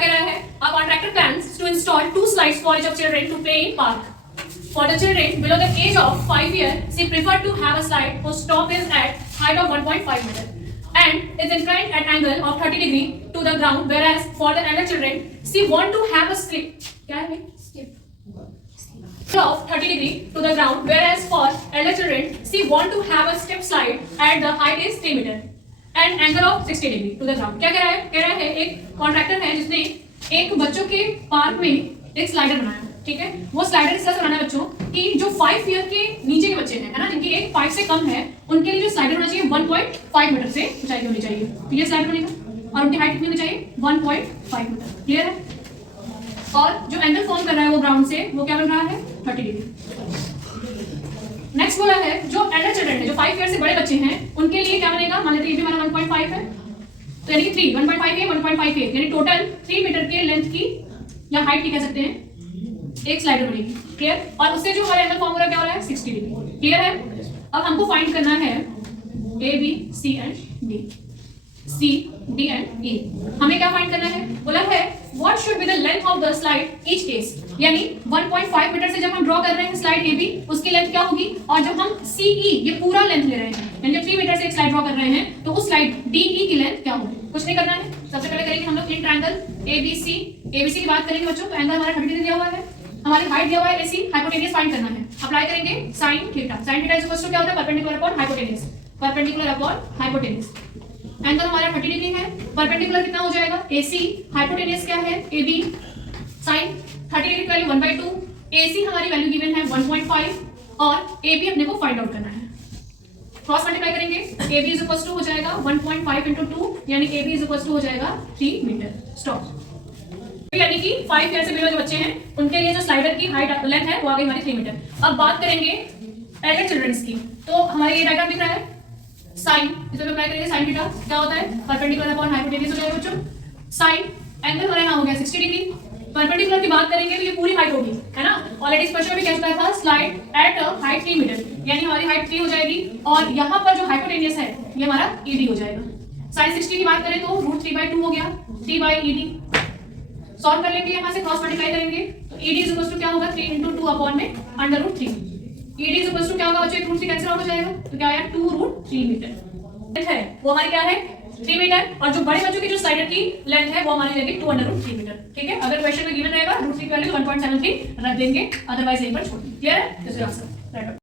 कह रहा है a contractor plans to install 2 slides for each of children to play in park. For the children below the age of 5 years, she preferred to have a slide whose top is at height of 1.5 meter and is inclined at angle of 30 degree to the ground, whereas for the elder children, she want to have a skip of 30 degree to the ground, whereas for elder children, she want to have a step slide at the height is 3 meter and angle of 60 degree to the ground. क्या कह रहा है एक contractor है जिसने एक बच्चों के पार्क में एक स्लाइडर बनाया, ठीक है। वो स्लाइडर इस तरह से बनाना है बच्चों कि जो 5 ईयर के नीचे के बच्चे हैं, है ना, जिनकी एज 5 से कम है, उनके लिए जो स्लाइडर होना चाहिए 1.5 मीटर से ऊंचाई की होनी चाहिए। तो ये स्लाइडर बनेगा और उनकी हाइट कितनी होनी चाहिए 1.5 मीटर। क्लियर है। और जो एंगल फॉर्म कर रहा है वो ग्राउंड से वो क्या बन रहा है 30 डिग्री। नेक्स्ट बोला है जो एल्डर चिल्ड्रन है, जो 5 ईयर से बड़े बच्चे हैं, उनके लिए क्या बनेगा, मान लेते हैं ये भी हमारा 1.5 है, तो यानी कि 3 1.5 है 1.5 है, यानी टोटल 3 मीटर के लेंथ की या हाइट की कह सकते हैं एक स्लाइडर बनेगी। क्लियर। और उससे जो हमारा एंगल फॉर्म हो रहा है क्या हो रहा है 60 डिग्री। क्लियर है। अब हमको फाइंड करना है A B C and D, C D and E. हमें क्या फाइंड करना है, बोला है what should be the length of the slide each case, यानी 1.5 मीटर से जब हम ड्रॉ कर रहे हैं स्लाइड ए बी, उसकी लेंथ क्या होगी, और जब हम सी ई ये पूरा लेंथ ले रहे हैं, यानी जब 3 मीटर से एक स्लाइड ड्रॉ कर रहे हैं, तो उस स्लाइड डी ई की लेंथ क्या होगी। कुछ नहीं करना है, सबसे पहले करेंगे हम लोग इन ट्रायंगल एबीसी की बात करेंगे बच्चों। तो एंगल हमारा 30 डिग्री दिया हुआ है, हमारी हाइट दिया हुआ है एसी, हाइपोटेनियस फाइंड करना है। अप्लाई करेंगे sin theta. sin theta is equal to क्या होता है perpendicular upon hypotenuse, perpendicular upon hypotenuse. Angle हमारा 30 डिग्री है, परपेंडिकुलर कितना हो जाएगा एसी, हाइपोटेनियस क्या है एबी, sin 30 डिग्री की वैल्यू 1/2, एसी हमारी वैल्यू गिवन है 1.5 और एबी अपने को फाइंड आउट करना है। क्रॉस मल्टीप्लाई करेंगे एबी इज इक्वल टू हो जाएगा 1.5 × 2, यानी एबी इज इक्वल टू हो जाएगा 3 मीटर। स्टॉप। यानी कि 5 ईयर से बिलो जो बच्चे हैं उनके लिए जो स्लाइडर की हाइट लेंथ है वो आ गई हमारी 3 मीटर। अब बात करेंगे एल्डर चिल्ड्रंस की, तो हमारे ये डायग्राम दिख रहा है साइन, इसमें अप्लाई करेंगे sin थीटा क्या होता है परपेंडिकुलर अपॉन हाइपोटेनियस हो जाएगा बच्चों। साइन एंगल हमारा यहाँ हो गया 60 डिग्री, परपेंडिकुलर की बात करेंगे तो ये पूरी हाइट होगी, है ना। ऑलरेडी इस क्वेश्चन में क्या चुका था स्लाइड एट हाइट 3 मीटर, यानी हमारी हाइट 3 हो जाएगी और यहाँ पर जो हाइपोटेनियस है ये हमारा ईडी हो जाएगा। sin 60 की बात करें तो √3/2 हो गया 3/ED। सॉल्व कर लेंगे, यहाँ से क्रॉस मल्टीप्लाई करेंगे तो ED इज इक्वल टू क्या होगा 3 × 2 अपॉन में √3। ED इज इक्वल टू क्या होगा बच्चों √3 कैंसिल आउट हो जाएगा, तो क्या आया 2√3 मीटर है, वो हमारी क्या है 3 मीटर। और जो बड़े बच्चों की जो स्लाइडर की लेंथ है वो हमारी लगेगी 2√3 मीटर। ठीक है। अगर क्वेश्चन में गिवन रहेगा √3 की वैल्यू 1.73 रख देंगे, अदरवाइज यहीं पर छोड़ देंगे। क्लियर है।